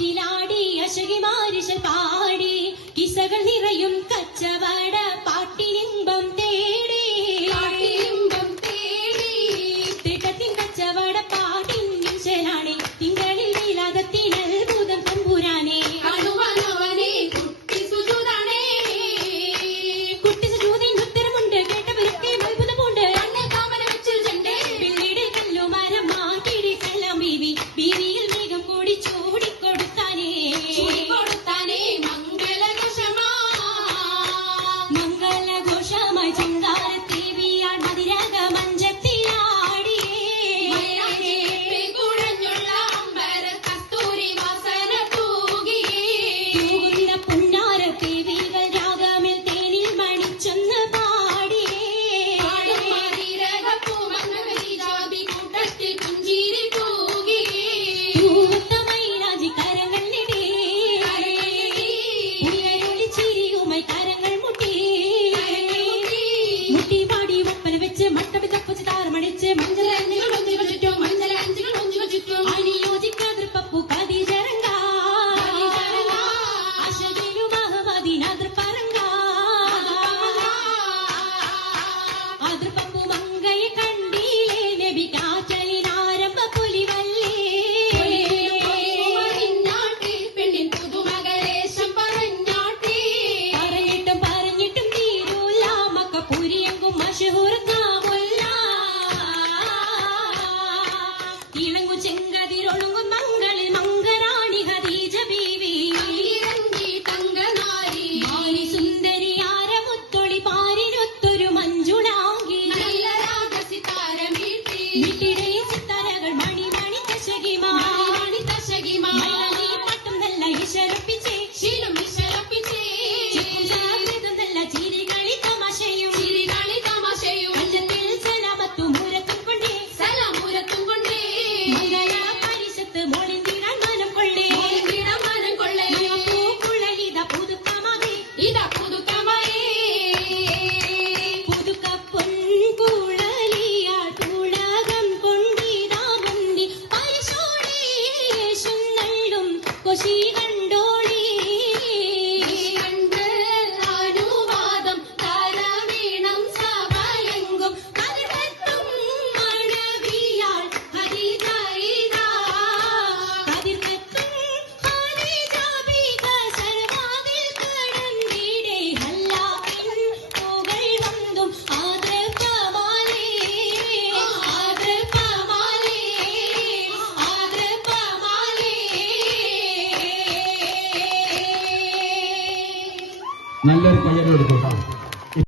കാറ്റിലാടി അശകിമാരിശൽ പാടി കിസകൾ നിറയും കച്ചവട പാട്ടിനിമ്പം തേടി തിട്ടത്തിൻ കച്ചവട പാട്ടിൻ നിശലാണി തിങ്കളിൽ ലീലാകത്തിൻ അത്ഭുതം തമ്പുരാനെ കുട്ടി സുജൂതിൻ ഉത്തരമുണ്ട് കേട്ടവരൊക്കെ അത്ഭുതമുണ്ട് പിന്നീട് കല്ലുമരം മാറ്റിടി കല്ലാം ബീവി ബീവിയിൽ വേഗം കൂടി ചൂടിക്കൊടുത്താനേ മംഗളഘോഷമായി ചങ്കാരത്തേവിയാൾ മതിരക മഞ്ചത്തിലാടിയേ തൂകുന്ന പുന്നാര ദേവികൾ രാഗമിൽ തേനിൽ മണിച്ചൊന്ന് പാടിയേ തൂത്തമൈരാജി കരങ്ങൾ നെടേ ഉയരൊളി ചിരിയുമായി കരങ്ങൾ മുട്ടി പാടി ഒപ്പന വെച്ച് മട്ടപി തപ്പച്ച് താരമണിച്ച് അണിയോജിക്കാതിർ പപ്പു കതിരരങ്ക അശകിലു ബഹുമതിനാതിർ പറങ്ക അതിർ പപ്പു മങ്കയെ കണ്ടീലേ നബി കാറ്റലിനാരംഭ പുലിവല്ലേ പറഞ്ഞിട്ടും തീരൂല മക്ക പുരിയെങ്കും മഷഹൂർക്കാമുല്ല ഇളങ്ങു ചെങ്കതിരൊളുങ്ങും മംഗളിൽ മംഗറാണി ഖദീജ ബീവി മാരി സുന്ദരിയാര മുത്തൊളി പാരിനൊത്തൊരു മഞ്ജുളാങ്കി വീട്ടിടെ സിത്താരകൾ മണി മണി തശകിമാ പട്ടും നല്ല ഈശ്വരപ്പിച്ചേ നല്ല ചിരികളി തമാശയും അഞ്ചത്തിൽ സലാമത്തും മൂരത്തും കൊണ്ടേ മംഗള പരിശത്ത് മോളിന്തിടാൻ മനം കൊള്ളേ പൂക്കുഴലിത പുതുക്ക പൊൻകുഴലിയാൾ തുളകം കൊണ്ടിതാ മുന്തി പരിശോടേശും നള്ളും കൊശി കണ്ടോളി അനുവാദം താരവീണം സഭയെങ്കും കതിർത്തും മഴവിയാൾ കതിർത്തും ഹരിജാബിക സർവാതിൽ കടന്നിടെ ഹല്ലാവിൻ പൂകൾ വന്നും ആദ്രപമാലേ നല്ലൊരു കയ്യടി കൊടുക്കും.